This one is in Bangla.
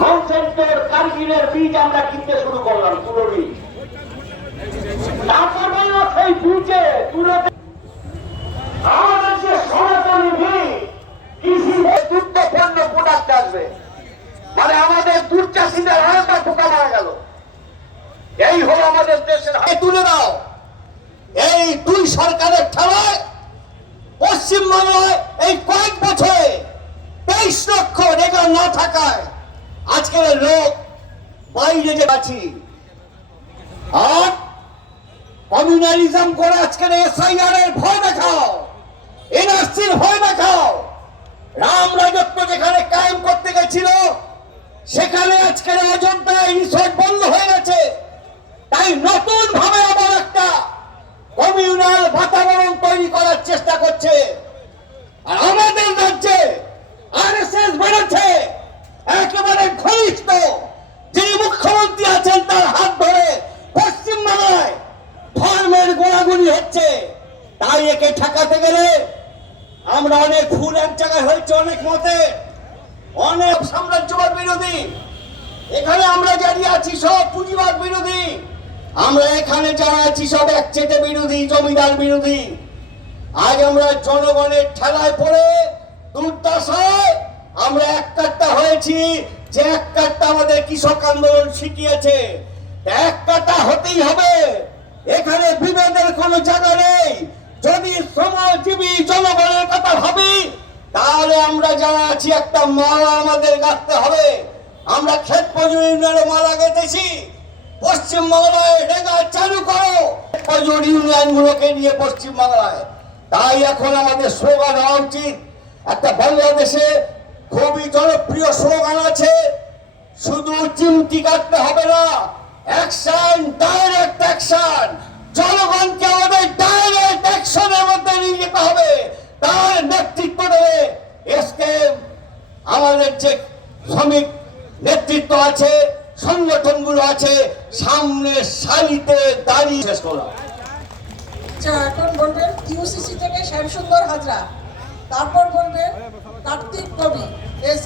মনসেন্টের কার্গিলের বীজ আমরা কিনতে শুরু করলাম তুলো বীজ তারপর সেই বীজে তুলোতে আমাদের যে সনাতনী বীজ কৃষি দুগ্ধ পণ্য প্রোডাক্ট আসবে। মানে আমাদের দুধ চাষিদের আরেকটা ঠোকা মারা গেল। এই হলো আমাদের দেশের হাই। তুলে দাও এই দুই সরকারের ঠেলায় পশ্চিমবাংলায় এই কয়েক বছরে তেইশ লক্ষ রেগা না থাকায় আজকের লোক বাইরে যে আছি আর কমিউনালিজম করে আজকের এসআইআর এর ভয় দেখাও এনআরসির ভয় দেখাও। রাম রাজত্ব যেখানে কায়েম করতে গেছিল, সেখানে আজকের অযোধ্যা রিসোর্ট বন্ধ হয়ে গেছে। তাই নতুন ভাবে আবার একটা কমিউনাল বাতাবরণ তৈরি করার চেষ্টা করছে। গোড়াগুড়ি হচ্ছে। তাই একে ঠেকাতে গেলে? আমরা অনেক ফুল এক জায়গায় হয়েছে অনেক মতে। অনেক সাম্রাজ্যবাদ বিরোধী। এখানে আমরা দাঁড়িয়ে আছি সব পুঁজিবাদ বিরোধী। আমরা এখানে যারা আছি সব একচেটে বিরোধী, জমিদার বিরোধী। আজ আমরা জনগণের ঠেলায় পড়ে দুর্দশায় আমরা এক কাট্টা হয়েছি যে এক কাট্টা আমাদের কৃষক আন্দোলন শিখিয়েছে। এক কাট্টা হতেই হবে। এখানে বিভেদের কোনো জায়গা নেই। যদি শ্রমজীবী জনগণের কথা ভাবি, তাহলে আমরা যারা আছি, একটা মালা আমাদের গাঁথতে হবে। আমরা ক্ষেত মজুরি মালা গেঁথেছি। পশ্চিম বাংলায় চালু করো। মজুরি ইউনিয়ন গুলোকে নিয়ে পশ্চিম বাংলায়। তাই এখন আমাদের হওয়া উচিত। একটা খুবই জনপ্রিয় আছে, শুধু চিমটি কাটতে হবে না অ্যাকশন ডাইরেক্ট অ্যাকশন জনগণকে আমাদের ডাইরেক্ট অ্যাকশনের মধ্যে নিয়ে যেতে হবে। তার নেতৃত্ব দেবে এসকে, আমাদের যে শ্রমিক নেতৃত্ব আছে, সংগঠনগুলো আছে, সামনে সারিতে দাঁড়িয়ে শেষ করলাম আচ্ছা এখন বলবেন কিউসিসি থেকে শ্যামসুন্দর হাজরা। তারপর বলবেন কার্তিক কবি এস